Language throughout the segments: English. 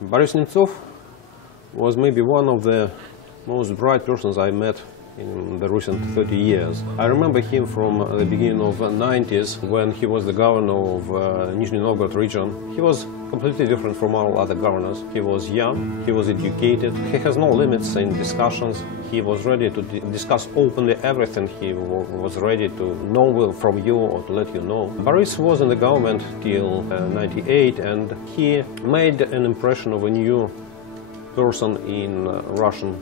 Boris Nemtsov was maybe one of the most bright persons I met in the recent 30 years. I remember him from the beginning of the 90s when he was the governor of Nizhny Novgorod region. He was completely different from all other governors. He was young, he was educated, he has no limits in discussions. He was ready to discuss openly everything. He was ready to know from you or to let you know. Boris was in the government till 98, and he made an impression of a new person in Russian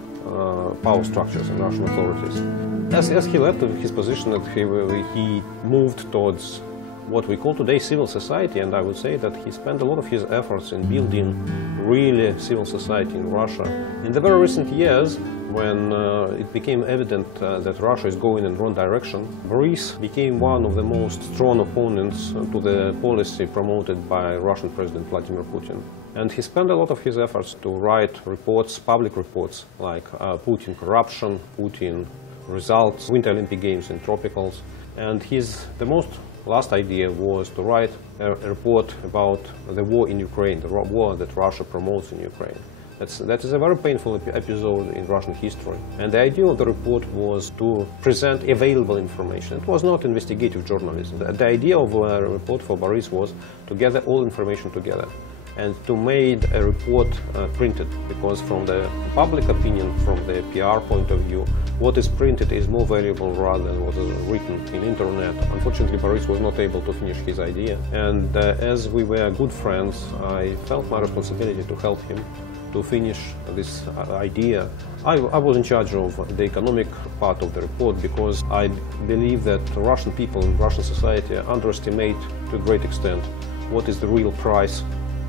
power structures and Russian authorities. As he left his position, he moved towards what we call today civil society, and I would say that he spent a lot of his efforts in building really civil society in Russia. In the very recent years, when it became evident that Russia is going in the wrong direction, Boris became one of the most strong opponents to the policy promoted by Russian President Vladimir Putin. And he spent a lot of his efforts to write reports, public reports, like Putin corruption, Putin results, Winter Olympic Games in tropicals. And the most last idea was to write a report about the war in Ukraine, the war that Russia promotes in Ukraine. That is a very painful episode in Russian history. And the idea of the report was to present available information. It was not investigative journalism. The idea of a report for Boris was to gather all information together and to make a report printed, because from the public opinion, from the PR point of view, what is printed is more valuable rather than what is written in internet. Unfortunately, Boris was not able to finish his idea, and as we were good friends, I felt my responsibility to help him to finish this idea. I was in charge of the economic part of the report because I believe that Russian people and Russian society underestimate to a great extent what is the real price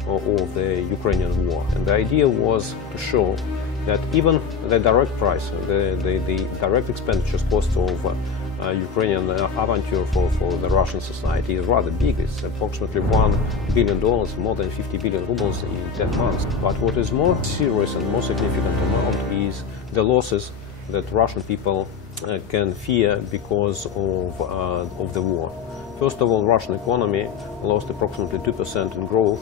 of the Ukrainian war. And the idea was to show that even the direct price, the direct expenditures costs of Ukrainian adventure for the Russian society is rather big. It's approximately $1 billion, more than 50 billion rubles in 10 months. But what is more serious and more significant amount is the losses that Russian people can fear because of the war. First of all, Russian economy lost approximately 2% in growth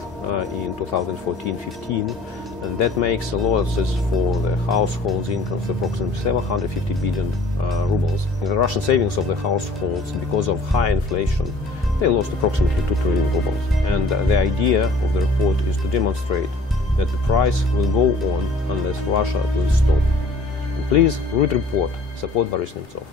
in 2014-15, and that makes losses for the households' incomes of approximately 750 billion rubles. The Russian savings of the households, because of high inflation, they lost approximately 2 trillion rubles. And the idea of the report is to demonstrate that the price will go on unless Russia will stop. And please read the report, support Boris Nemtsov.